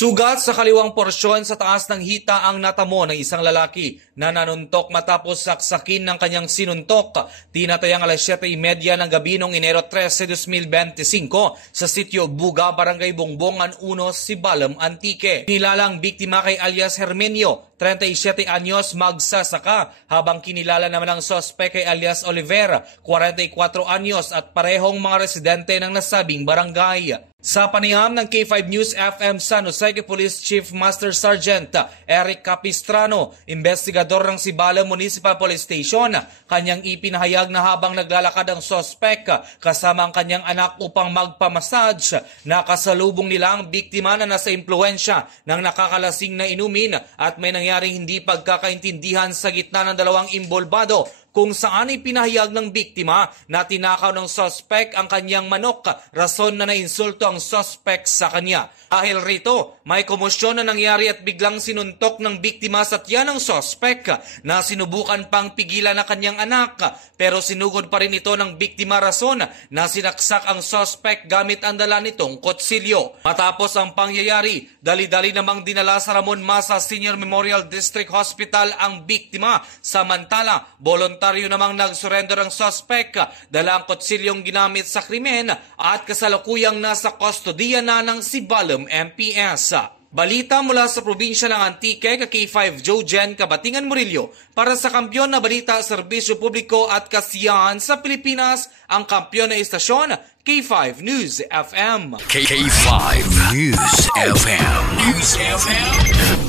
Sugat sa kaliwang porsyon sa taas ng hita ang natamo ng isang lalaki na nanuntok matapos saksakin ng kanyang sinuntok. Tinatayang alas 7:30 ng gabi noong Enero 13, 2025 sa sitio Buga, Barangay Bongbongan 1, Sibalom, Antique. Nilalang biktima kay alias Hermenio, 37 anyos, magsasaka, habang kinilala naman ang sospek kay alias Oliver, 44 anyos at parehong mga residente ng nasabing barangay. Sa panayam ng K5 News FM San Jose Police Chief Master Sergeant Eric Capistrano, investigador ng Sibalom Municipal Police Station, kanyang ipinahayag na habang naglalakad ang sospek kasama ang kanyang anak upang magpamassage, nakasalubong nila ang biktima na nasa impluensya ng nakakalasing na inumin at may nangyaring hindi pagkakaintindihan sa gitna ng dalawang imbolbado, kung saan ipinahayag ng biktima na tinakaw ng sospek ang kanyang manok, rason na nainsulto ang sospek sa kanya. Dahil rito, may komosyon na nangyari at biglang sinuntok ng biktima sa tiyan ng sospek na sinubukan pang pigilan ng kanyang anak, pero sinugod pa rin ito ng biktima, rason na sinaksak ang sospek gamit ang dala nitong kutsilyo. Matapos ang pangyayari, dali-dali namang dinala sa Ramon Masa Senior Memorial District Hospital ang biktima, samantala voluntaryo namang nag-surrender ang sospek, dala ang kutsilyong ginamit sa krimen at kasalukuyang nasa kustodiya na ng Sibalom MPS. Balita mula sa probinsya ng Antique, K5 Joe Jen, Kabatingan, Murillo. Para sa Kampiyon na Balita, Serbisyo Publiko at Kasiyahan sa Pilipinas, ang kampiyon na istasyon, K5 News FM. K5 News FM. News FM.